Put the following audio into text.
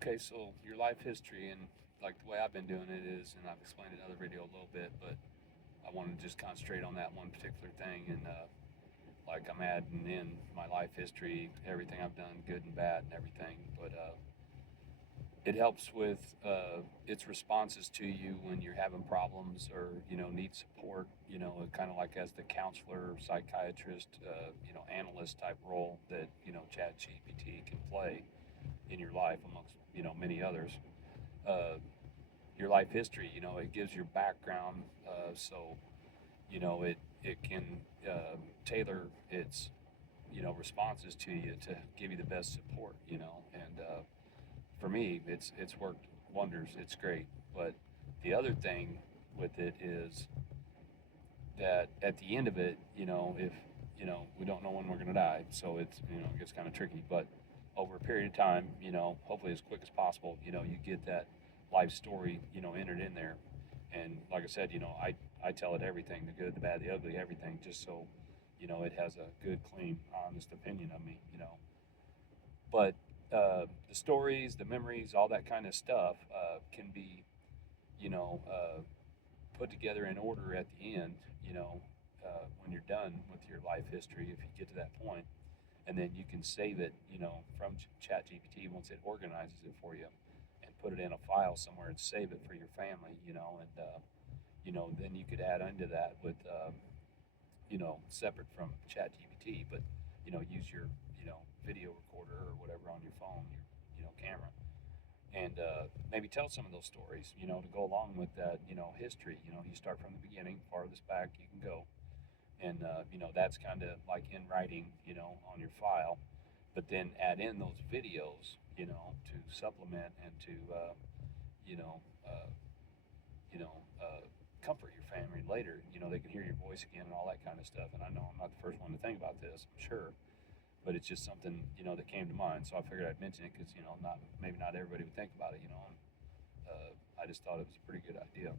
Okay, so your life history and like the way I've been doing it is, and I've explained it in another video a little bit, but I want to just concentrate on that one particular thing. And like I'm adding in my life history, everything I've done, good and bad, and everything. But it helps with its responses to you when you're having problems or need support. Kind of like as the counselor, psychiatrist, analyst type role that Chat GPT can play in your life amongst many others. Uh, your life history, it gives your background, so it can tailor its responses to you to give you the best support. And for me, it's worked wonders. It's great. But the other thing with it is that at the end of it, if we don't know when we're going to die, so it's it gets kind of tricky. But over a period of time, hopefully as quick as possible, you get that life story, entered in there. And like I said, I tell it everything, the good, the bad, the ugly, everything, just so it has a good, clean, honest opinion of me. But the stories, the memories, all that kind of stuff can be, you know, uh, put together in order at the end, when you're done with your life history, if you get to that point, and then you can save it, from Chat GPT once it organizes it for you, and put it in a file somewhere and save it for your family, and then you could add into that with, separate from Chat GPT, but use your, video recorder or whatever on your phone, your, camera, and maybe tell some of those stories, to go along with that, history. You start from the beginning, farthest back you can go, and that's kind of like in writing, on your file, but then add in those videos, to supplement and to, you know, uh, you know, uh, comfort your family later. They can hear your voice again and all that kind of stuff. And I know I'm not the first one to think about this, I'm sure, but it's just something that came to mind. So I figured I'd mention it because not maybe not everybody would think about it. And I just thought it was a pretty good idea.